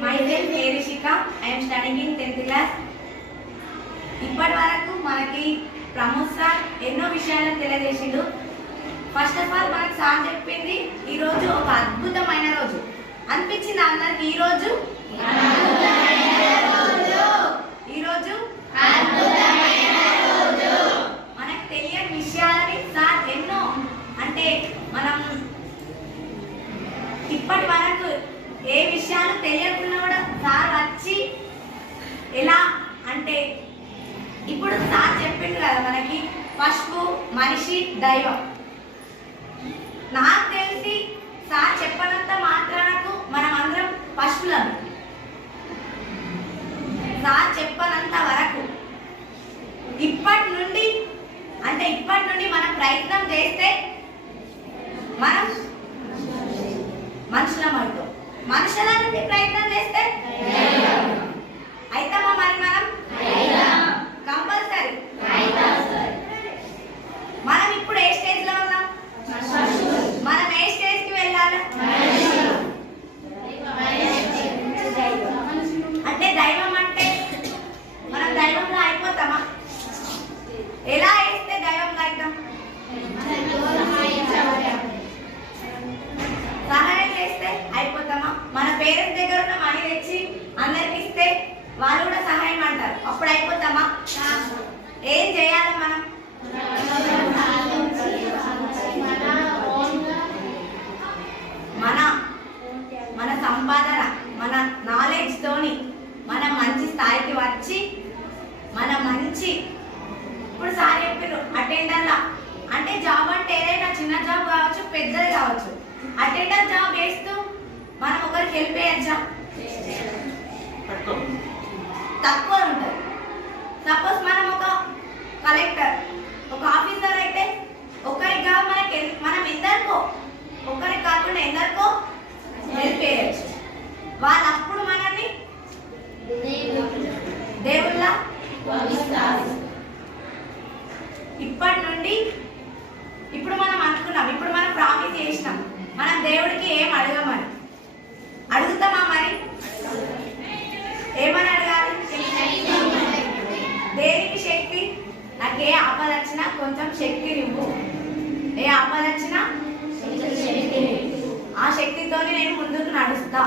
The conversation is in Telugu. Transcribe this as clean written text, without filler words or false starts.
Myself Herishika. I am studying in 10th class. ఇప్పటి వరకు మనకి ప్రమోద్ సార్ ఎన్నో విషయాలను తెలియజేసిండు. ఫస్ట్ ఆఫ్ ఆల్ మనకి సార్ చెప్పింది ఈ రోజు ఒక అద్భుతమైన రోజు అనిపించింది అందరికి. ఈ రోజు మనకు తెలియని విషయాలని సార్ ఎన్నో, అంటే మనం ఇప్పటి వరకు ఏ విషయాలు తెలియకుండా కూడా సార్ వచ్చి ఎలా అంటే ఇప్పుడు సార్ చెప్పిండు కదా మనకి పసుపు మనిషి దైవం. నాకు తెలిసి సార్ చెప్పనంత మాత్రానకు మనం అందరం పశువులం. సార్ చెప్పనంత వరకు ఇప్పటి నుండి మనం ప్రయత్నం చేస్తే మనం మనుషులం అవుతాం. మనుషుల నుండి ప్రయత్నం చేస్తే అయితామా? మరి మనం కంపల్సరీ. మనం ఇప్పుడు ఏ స్టేజ్ లో ఉన్నాం? మనం ఏ స్టేజ్ కి వెళ్ళాలి? అంటే దైవం అంటే మనం దైవంగా అయిపోతామా? ఎలా వేస్తే దైవంగా అవుతాం? సహాయం చేస్తే అయిపోతామా? మన పేరెంట్స్ దగ్గర ఉన్న మనీ తెచ్చి అందరికి ఇస్తే వాళ్ళు కూడా సహాయం అంటారు, అప్పుడు అయిపోతామా? ఏం చేయాలి మనం? మన సంపాదన, మన నాలెడ్జ్ తోని మనం మంచి స్థాయికి వచ్చి మన మంచి ఇప్పుడు సార్ చెప్పారు అటెండర్లా, అంటే జాబ్ అంటే ఏదైనా చిన్న జాబ్ కావచ్చు పెద్దది కావచ్చు. అటెండర్ జాబ్ వేస్తూ మనం ఒకరికి హెల్ప్ చేయొచ్చా? తక్కువ ఉంటుంది. సపోజ్ మనం ఒక కలెక్టర్, ఒక ఆఫీసర్ అయితే ఒకరికి మనం ఎందరికో, ఒకరికి కాకుండా ఎందరికో హెల్ప్ చేయొచ్చు. వాళ్ళు అప్పుడు మనల్ని దేవుళ్ళ ఇప్పటి నుండి ఇప్పుడు మనం అనుకున్నాం, ఇప్పుడు మనం ప్రామిస్ చేసినాం మనం దేవుడికి ఏం అడగమని. అడుగుతామా మరి? ఏమని అడగాలి? దేనికి శక్తి? నాకు ఏ ఆపద వచ్చినా కొంచెం శక్తి ఇవ్వు. ఏ ఆపద వచ్చినా ఆ శక్తితోనే నేను ముందుకు నడుస్తా.